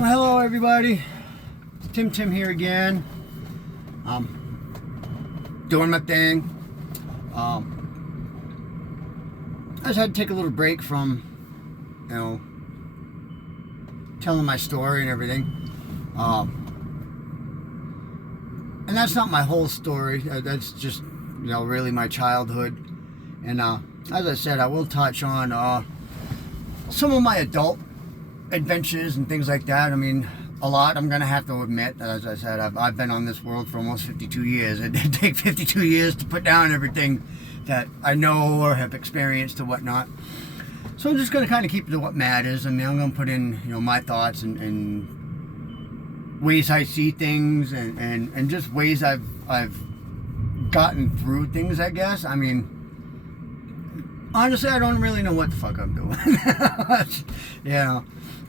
Well, hello everybody. Tim here again. Doing my thing. I just had to take a little break from, telling my story and everything. And that's not my whole story. That's just, really my childhood. And as I said, I will touch on some of my adult adventures and things like that. I mean, a lot, I'm going to have to admit. As I said, I've been on this world for almost 52 years. It did take 52 years to put down everything that I know or have experienced or whatnot. So I'm just going to kind of keep it to what matters. I mean, I'm going to put in, my thoughts and ways I see things and just ways I've gotten through things, I guess. I mean, honestly, I don't really know what the fuck I'm doing.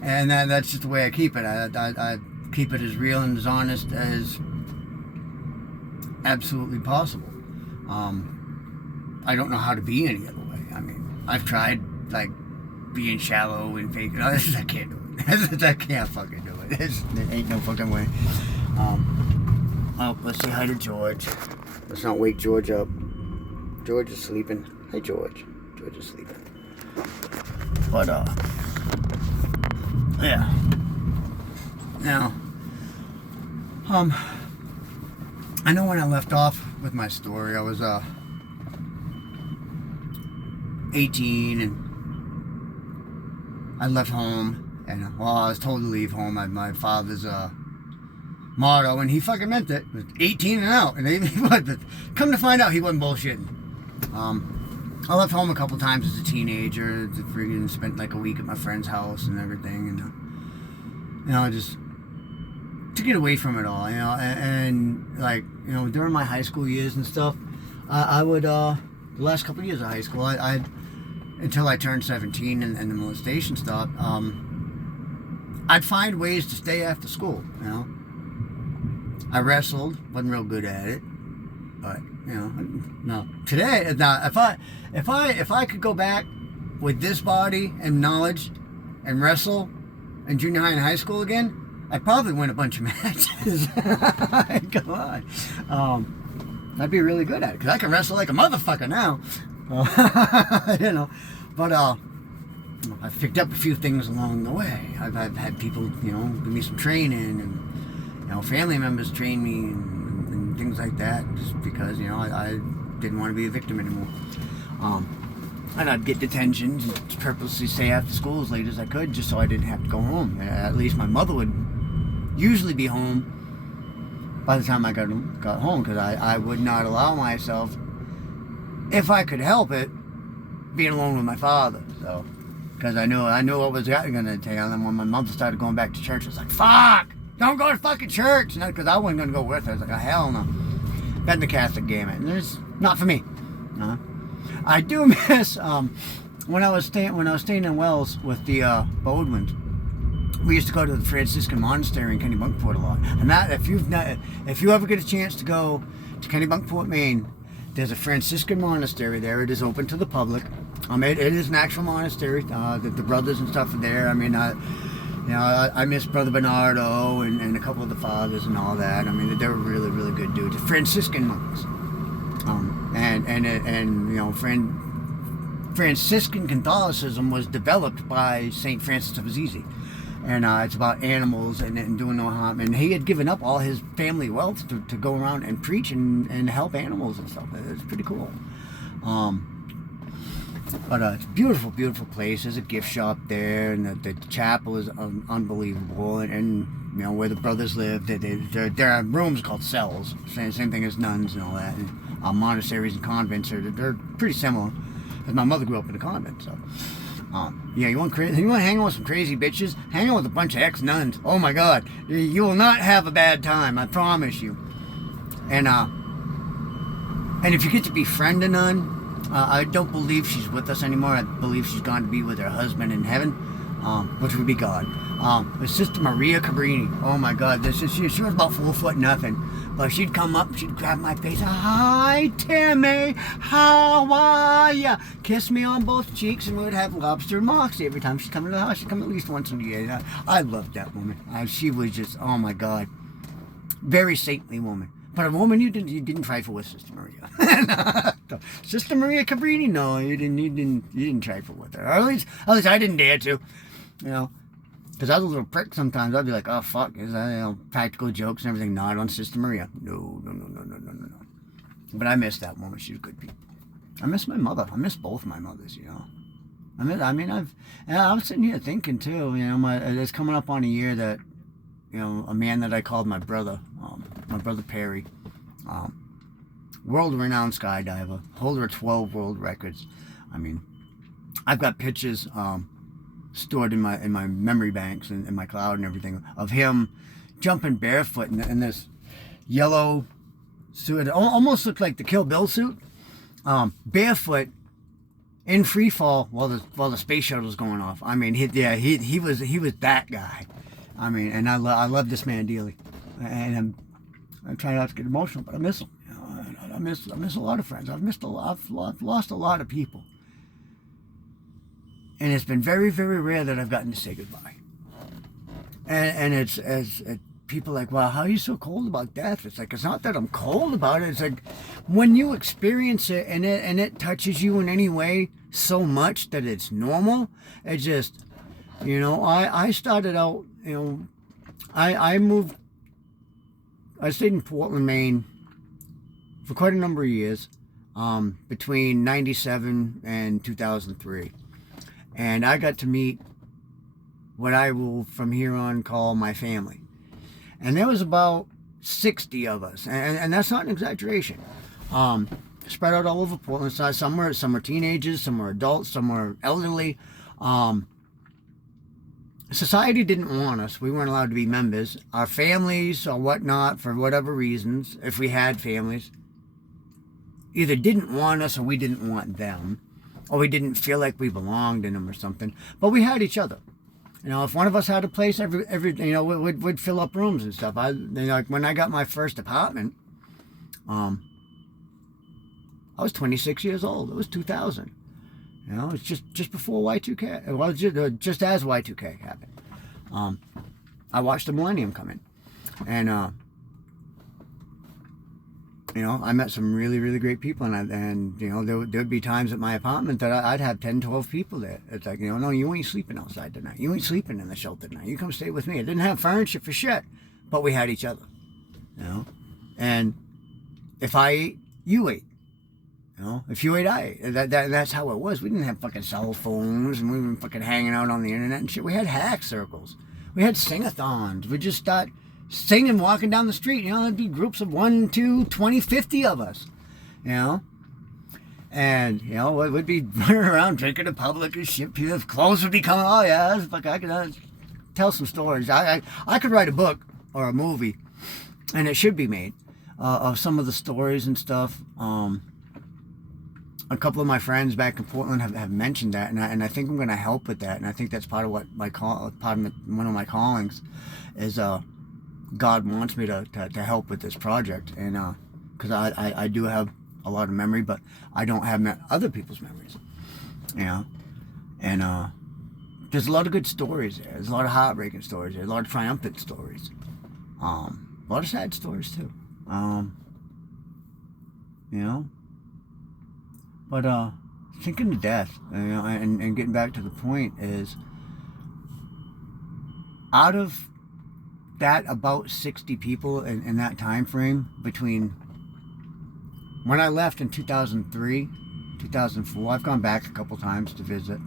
And that's just the way I keep it. I keep it as real and as honest as absolutely possible. I don't know how to be any other way. I mean, I've tried, being shallow and fake. I can't do it. I can't fucking do it. There ain't no fucking way. Let's say hi to George. Let's not wake George up. George is sleeping. Hi, George. George is sleeping. But, yeah. Now, I know when I left off with my story, I was, 18 and I left home, and I was told to leave home. My father's motto, and he fucking meant it. It was 18 and out, and come to find out, he wasn't bullshitting. I left home a couple times as a teenager. Freaking spent a week at my friend's house and everything, and just to get away from it all, and during my high school years and stuff, I would the last couple of years of high school, I until I turned 17 and the molestation stopped, I'd find ways to stay after school. I wrestled, wasn't real good at it, but no. Today, now if I could go back with this body and knowledge and wrestle in junior high and high school again, I'd probably win a bunch of matches. Come on. I'd be really good at it, because I can wrestle like a motherfucker now. But I've picked up a few things along the way. I've had people, give me some training, and family members train me and things like that, just because I didn't want to be a victim anymore. And I'd get detention to purposely stay after school as late as I could, just so I didn't have to go home. At least my mother would usually be home by the time I got home, because I would not allow myself, if I could help it, being alone with my father. So, because I knew what was going to take. And then when my mom started going back to church, I was like, fuck, don't go to fucking church. Because I wasn't going to go with her. I was like, oh, hell no. Bet the Catholic game. And it's not for me. I do miss when I was staying in Wells with the Bowdwins. We used to go to the Franciscan monastery in Kennebunkport a lot. And that, if you ever get a chance to go to Kennebunkport, Maine, there's a Franciscan monastery there. It is open to the public. It is an actual monastery. The brothers and stuff are there. I mean, I miss Brother Bernardo and a couple of the fathers and all that. I mean, they were really, really good dudes. Franciscan monks. Franciscan Catholicism was developed by St. Francis of Assisi. And it's about animals and doing no harm. And he had given up all his family wealth to go around and preach and help animals and stuff. It's pretty cool. But it's a beautiful, beautiful place. There's a gift shop there, and the chapel is unbelievable. And where the brothers live, there are rooms called cells. Same thing as nuns and all that. And monasteries and convents they're pretty similar. Because my mother grew up in a convent, so. You want to hang out with some crazy bitches? Hang out with a bunch of ex-nuns. Oh my God, you will not have a bad time. I promise you. And if you get to befriend a nun, I don't believe she's with us anymore. I believe she's gone to be with her husband in heaven, which would be God. But Sister Maria Cabrini, oh my God, she was about 4 foot nothing. But she'd come up, she'd grab my face. Hi, Timmy, how are ya? Kiss me on both cheeks, and we would have lobster moxie every time she'd come to the house. She'd come at least once in a year. I loved that woman. She was just, oh my God, very saintly woman. But a woman you didn't trifle with, Sister Maria. Sister Maria Cabrini, no, you didn't trifle with her. Or at least I didn't dare to, you know. Because I was a little prick sometimes. I'd be like, oh, fuck. Practical jokes and everything. Not on Sister Maria. No. But I miss that woman. She was good people. I miss my mother. I miss both my mothers, you know. I was sitting here thinking, too, you know, it's coming up on a year that, you know, a man that I called my brother Perry, world-renowned skydiver, holder of 12 world records. I mean, I've got pictures, stored in my memory banks and in my cloud and everything of him jumping barefoot in this yellow suit. It almost looked like the Kill Bill suit, barefoot in free fall while the space shuttle was going off. I mean, he was that guy. I mean, and I love this man dearly, and I'm trying not to get emotional, but I miss him. You know, I miss a lot of friends. I've lost a lot of people. And it's been very, very rare that I've gotten to say goodbye. And it's people like, wow, how are you so cold about death? It's like, it's not that I'm cold about it. It's like when you experience it and it touches you in any way so much that it's normal, it just, you know, I started out, you know, I stayed in Portland, Maine for quite a number of years, between 97 and 2003. And I got to meet what I will from here on call my family. And there was about 60 of us. And that's not an exaggeration. Spread out all over Portland. So some were teenagers, some were adults, some were elderly. Society didn't want us. We weren't allowed to be members. Our families or whatnot, for whatever reasons, if we had families, either didn't want us or we didn't want them. Or we didn't feel like we belonged in them or something. But we had each other. You know, if one of us had a place, every you know, we'd fill up rooms and stuff. Like when I got my first apartment, I was 26 years old. It was 2000. You know, it's just before Y2K. It was just as Y2K happened. I watched the millennium come in. And you know, I met some really, really great people, and you know, there'd be times at my apartment that I'd have 10, 12 people there. It's like, you know, no, you ain't sleeping outside tonight. You ain't sleeping in the shelter tonight. You come stay with me. I didn't have furniture for shit, but we had each other, you know. And if I ate, you ate. You know, if you ate, I ate. That's how it was. We didn't have fucking cell phones, and we were fucking hanging out on the internet and shit. We had hack circles. We had sing-a-thons. We just start singing, walking down the street. You know, there'd be groups of 1, 2, 20, 50 of us. You know, and you know, we'd be running around drinking in public and shit. People's clothes would be coming. Oh yeah, like I could tell some stories. I could write a book or a movie, and it should be made of some of the stories and stuff. A couple of my friends back in Portland have mentioned that, and I think I'm going to help with that. And I think that's part of what one of my callings is. God wants me to help with this project, and because I do have a lot of memory, but I don't have other people's memories, you know. And there's a lot of good stories there. There's a lot of heartbreaking stories there. A lot of triumphant stories. A lot of sad stories too. You know. But thinking to death, you know, and getting back to the point is, out of that about 60 people in that time frame between when I left in 2003, 2004, I've gone back a couple times to visit.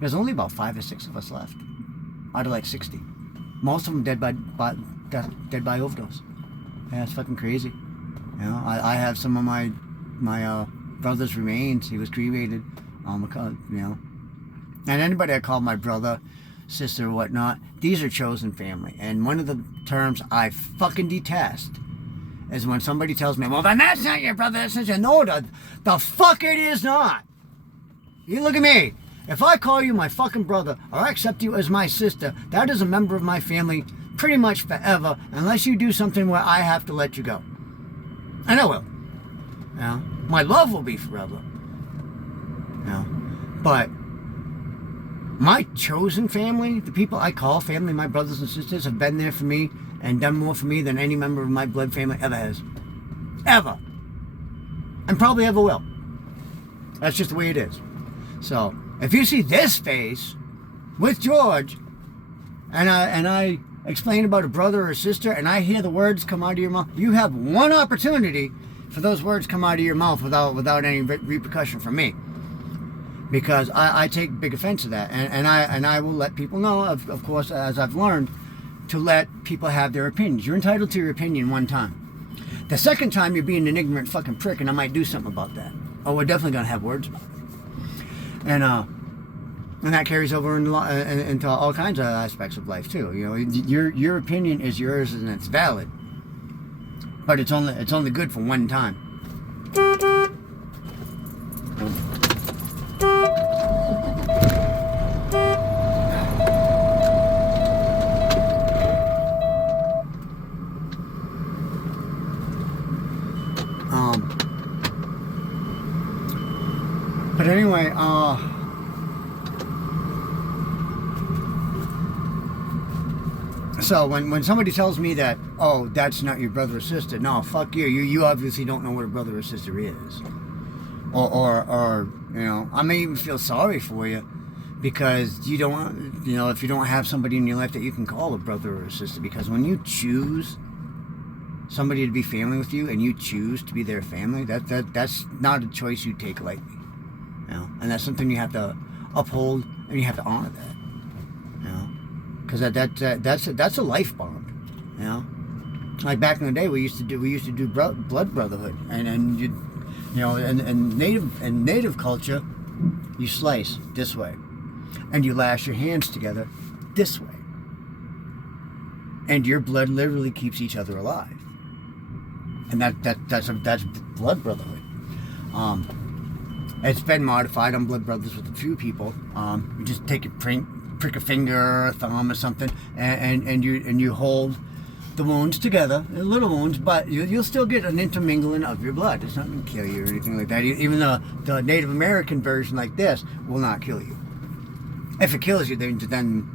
There's only about 5 or 6 of us left out of like 60. Most of them dead by overdose. Yeah, it's fucking crazy. You know, I have some of my brother's remains. He was cremated. You know, and anybody I call my brother, sister, or whatnot, these are chosen family. And one of the terms I fucking detest is when somebody tells me, well, then that's not your brother, that's not your... No, the fuck it is not. You look at me. If I call you my fucking brother or I accept you as my sister, that is a member of my family pretty much forever, unless you do something where I have to let you go. And I will. You know? My love will be forever. You know? But my chosen family, the people I call family, my brothers and sisters, have been there for me and done more for me than any member of my blood family ever has. Ever. And probably ever will. That's just the way it is. So, if you see this face with George, and I explain about a brother or sister, and I hear the words come out of your mouth, you have one opportunity for those words come out of your mouth without any repercussion from me. Because I take big offense to that, and I will let people know, of course, as I've learned, to let people have their opinions. You're entitled to your opinion one time. The second time, you're being an ignorant fucking prick, and I might do something about that. Oh, we're definitely gonna have words about it, and that carries over into all kinds of aspects of life too. You know, your opinion is yours and it's valid, but it's only good for one time. But anyway, so when somebody tells me that, oh, that's not your brother or sister, no, fuck you. You obviously don't know what a brother or sister is. Or you know, I may even feel sorry for you because you don't, you know, if you don't have somebody in your life that you can call a brother or a sister, because when you choose somebody to be family with you and you choose to be their family, that's not a choice you take lightly. You know, and that's something you have to uphold, and you have to honor that. You know, because that's a life bond. You know, like back in the day, we used to do blood brotherhood, and you know, and native culture, you slice this way, and you lash your hands together this way, and your blood literally keeps each other alive, and that's blood brotherhood. It's been modified. I'm blood brothers with a few people. You just take a prick a finger or a thumb or something, and you hold the wounds together, little wounds, but you'll still get an intermingling of your blood. It's not going to kill you or anything like that. Even the Native American version like this will not kill you. If it kills you, then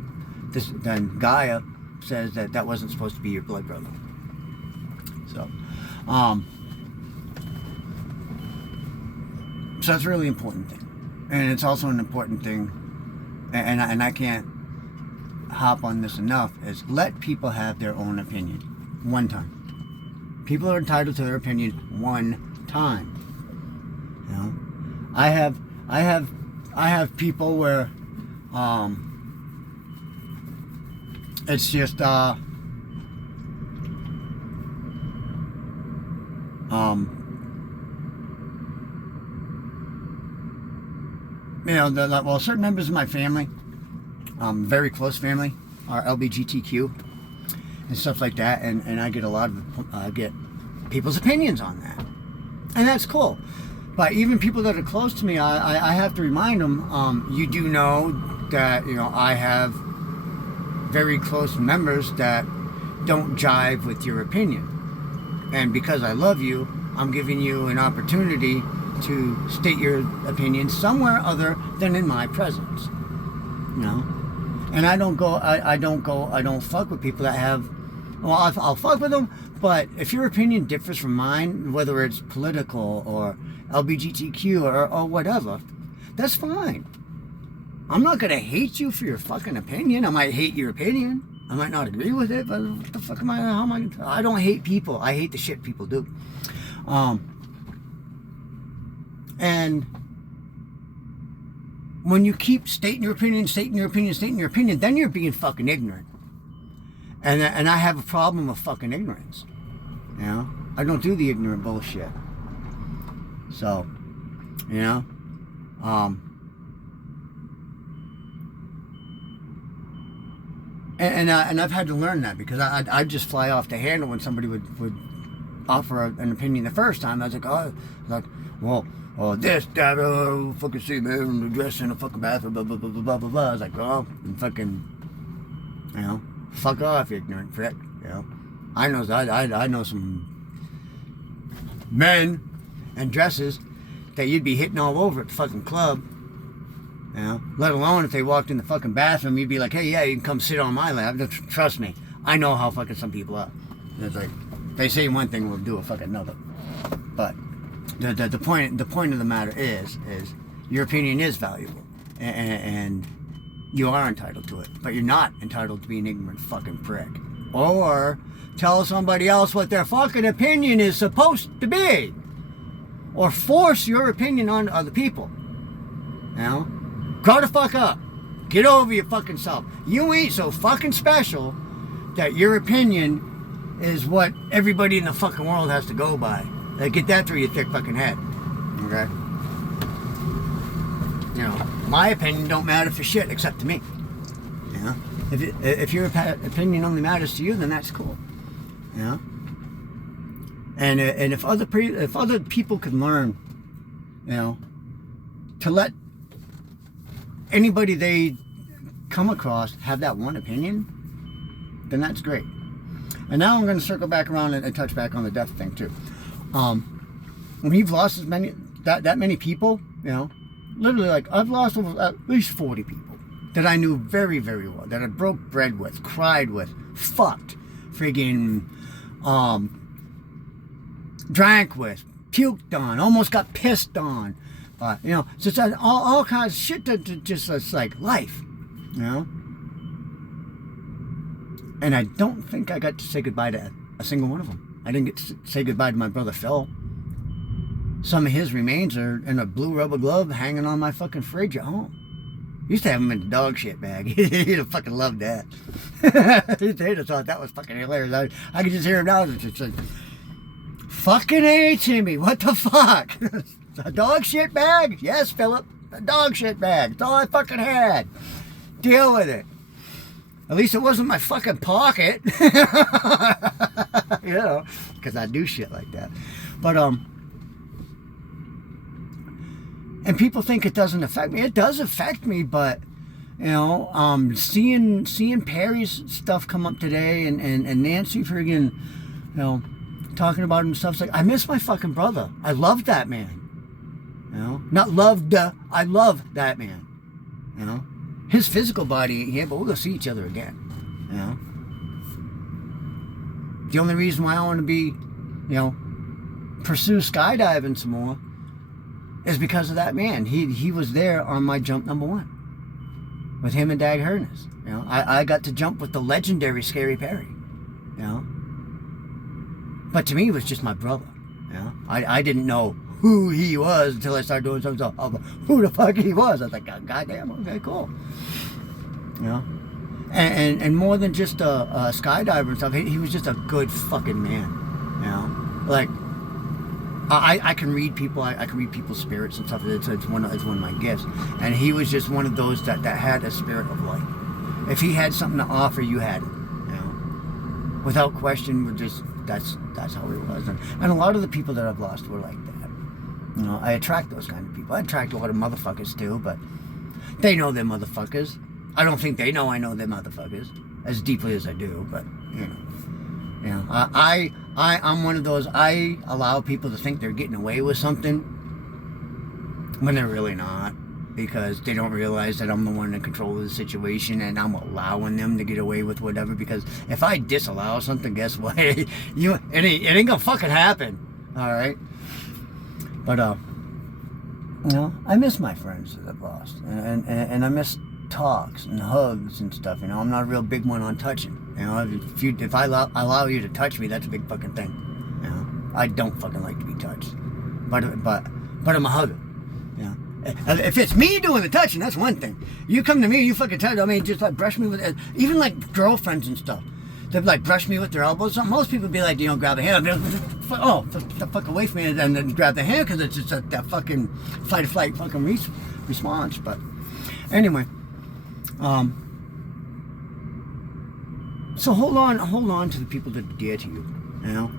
Gaia says that wasn't supposed to be your blood brother. So, so that's a really important thing, and it's also an important thing, and I can't hop on this enough, is let people have their own opinion one time. People are entitled to their opinion one time. You know, I have people where it's just you know, certain members of my family, very close family, are LGBTQ and stuff like that, and I get a lot of get people's opinions on that, and that's cool. But even people that are close to me, I have to remind them, you do know that, you know, I have very close members that don't jive with your opinion, and because I love you, I'm giving you an opportunity to state your opinion somewhere other than in my presence. You know, and I don't fuck with people that have, well, I'll fuck with them, but if your opinion differs from mine, whether it's political or LGBTQ or whatever, that's fine. I'm not gonna hate you for your fucking opinion. I might hate your opinion. I might not agree with it, but what the fuck am I? How am I don't hate people. I hate the shit people do. And when you keep stating your opinion, then you're being fucking ignorant. And I have a problem with fucking ignorance. You know, I don't do the ignorant bullshit. So, you know, and I've had to learn that, because I'd just fly off the handle when somebody would offer an opinion the first time. I was like, well, oh, this, that, fucking see, man, dress in a fucking bathroom, blah, blah, blah, blah, blah, blah, blah. I was like, oh, and fucking, you know, fuck off, you ignorant prick, you know. I know some men and dresses that you'd be hitting all over at the fucking club, you know, let alone if they walked in the fucking bathroom, you'd be like, hey, yeah, you can come sit on my lap. Trust me, I know how fucking some people are. It's like, they say one thing, we'll do a fucking another. But the point of the matter is your opinion is valuable, and you are entitled to it, but you're not entitled to be an ignorant fucking prick or tell somebody else what their fucking opinion is supposed to be, or force your opinion on other people. You know, grow the fuck up, get over your fucking self. You ain't so fucking special that your opinion is what everybody in the fucking world has to go by. Get that through your thick fucking head. Okay? You know, my opinion don't matter for shit except to me. You know? If your opinion only matters to you, then that's cool. You know? And if other people could learn, you know, to let anybody they come across have that one opinion, then that's great. And now I'm going to circle back around and touch back on the death thing too. When you've lost that many people, you know, literally, like, I've lost at least 40 people that I knew very, very well, that I broke bread with, cried with, fucked, friggin', drank with, puked on, almost got pissed on, you know, just all kinds of shit that just, it's like life, you know. And I don't think I got to say goodbye to a single one of them. I didn't get to say goodbye to my brother Phil. Some of his remains are in a blue rubber glove hanging on my fucking fridge at home. Used to have him in the dog shit bag. He'd have fucking loved that. He'd have thought that was fucking hilarious. I could just hear him now. It's just like, fucking A, Timmy, what the fuck? A dog shit bag? Yes, Philip, a dog shit bag. That's all I fucking had. Deal with it. At least it wasn't my fucking pocket. You know, because I do shit like that. But, and people think it doesn't affect me. It does affect me, but, you know, seeing Perry's stuff come up today and Nancy friggin', you know, talking about himself, it's like, I miss my fucking brother. I love that man. You know, not loved, I love that man. You know, his physical body ain't here, but we'll go see each other again. You know, the only reason why I want to be, you know, pursue skydiving some more is because of that man. He was there on my jump number 1 with him and Dag Herners. You know, I got to jump with the legendary Scary Perry. You know, but to me, it was just my brother. You know, I didn't know who he was until I started doing some stuff of who the fuck he was. I was like, God damn, okay, cool. You know, and more than just a skydiver and stuff, he was just a good fucking man. You know, like, I can read people. I can read people's spirits and stuff. It's one of my gifts. And he was just one of those that had a spirit of light. If he had something to offer, you had it. You know, without question. We're just that's how he was. And a lot of the people that I've lost were like that. You know, I attract those kind of people. I attract a lot of motherfuckers too, but they know they're motherfuckers. I don't think they know I know they're motherfuckers as deeply as I do, but you know, I'm one of those. I allow people to think they're getting away with something when they're really not, because they don't realize that I'm the one in control of the situation, and I'm allowing them to get away with whatever. Because if I disallow something, guess what? It ain't gonna fucking happen. All right. But you know, I miss my friends that I've lost, and I miss talks and hugs and stuff. You know, I'm not a real big one on touching. You know, if I allow you to touch me, that's a big fucking thing. You know, I don't fucking like to be touched, but I'm a hugger. You know, if it's me doing the touching, that's one thing. You come to me, you fucking touch. I mean, just like brush me with, even like girlfriends and stuff. They'd like brush me with their elbows. Most people would be like, you know, grab a hand. Oh, the fuck away from me, and then grab the hand, because it's just that fucking fight or flight fucking response. But anyway, so hold on to the people that are dear to you. You know,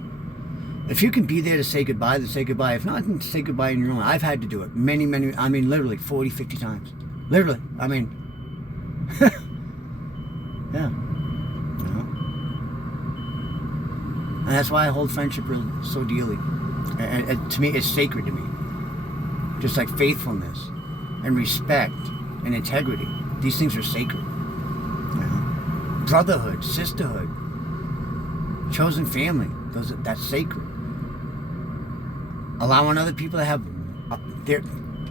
If you can be there to say goodbye, then say goodbye. If not, then say goodbye in your own. I've had to do it many, I mean, literally 40, 50 times. Literally. I mean, yeah. You know? And that's why I hold friendship really so dearly. And to me, it's sacred to me. Just like faithfulness and respect and integrity. These things are sacred. You know? Brotherhood, sisterhood, chosen family. That's sacred. Allowing other people to have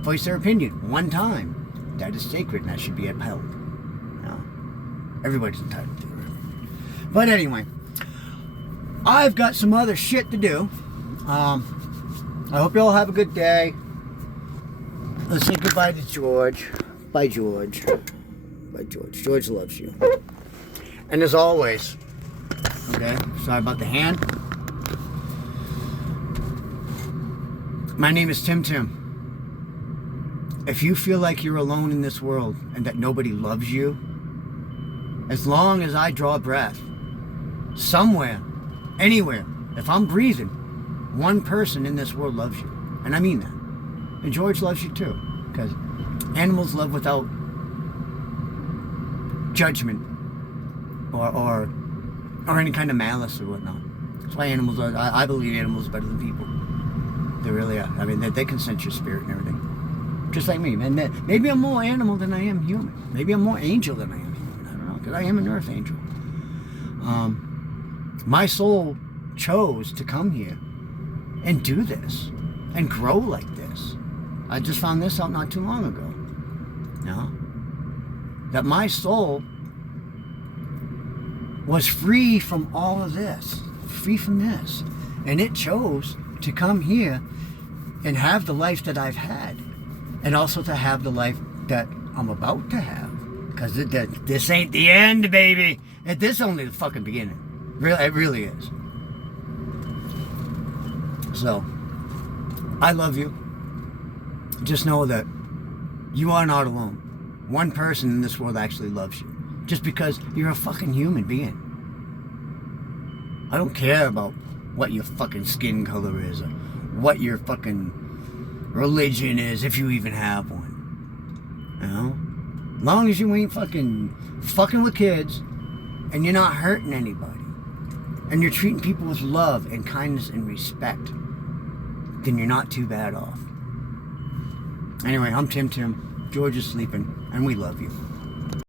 voice their opinion one time. That is sacred and that should be upheld. You know? Everybody's entitled to it. But anyway, I've got some other shit to do. I hope you all have a good day. Let's say goodbye to George. Bye, George. Bye, George. George loves you. And as always, okay, sorry about the hand. My name is Timtim. If you feel like you're alone in this world and that nobody loves you, as long as I draw breath, somewhere, anywhere, if I'm breathing, one person in this world loves you. And I mean that. And George loves you too. Because animals love without judgment or any kind of malice or whatnot. That's why animals are, I believe animals are better than people. They really are. I mean, they can sense your spirit and everything. Just like me, man. Maybe I'm more animal than I am human. Maybe I'm more angel than I am human. I don't know, because I am an earth angel. My soul chose to come here and do this and grow like this. I just found this out not too long ago. You know? That my soul was free from all of this. Free from this. And it chose to come here and have the life that I've had. And also to have the life that I'm about to have. Because this ain't the end, baby. This is only the fucking beginning. It really is. So, I love you. Just know that you are not alone. One person in this world actually loves you. Just because you're a fucking human being. I don't care about what your fucking skin color is or what your fucking religion is, if you even have one. You know? As long as you ain't fucking with kids and you're not hurting anybody and you're treating people with love and kindness and respect, then you're not too bad off. Anyway, I'm Tim. George is sleeping, and we love you.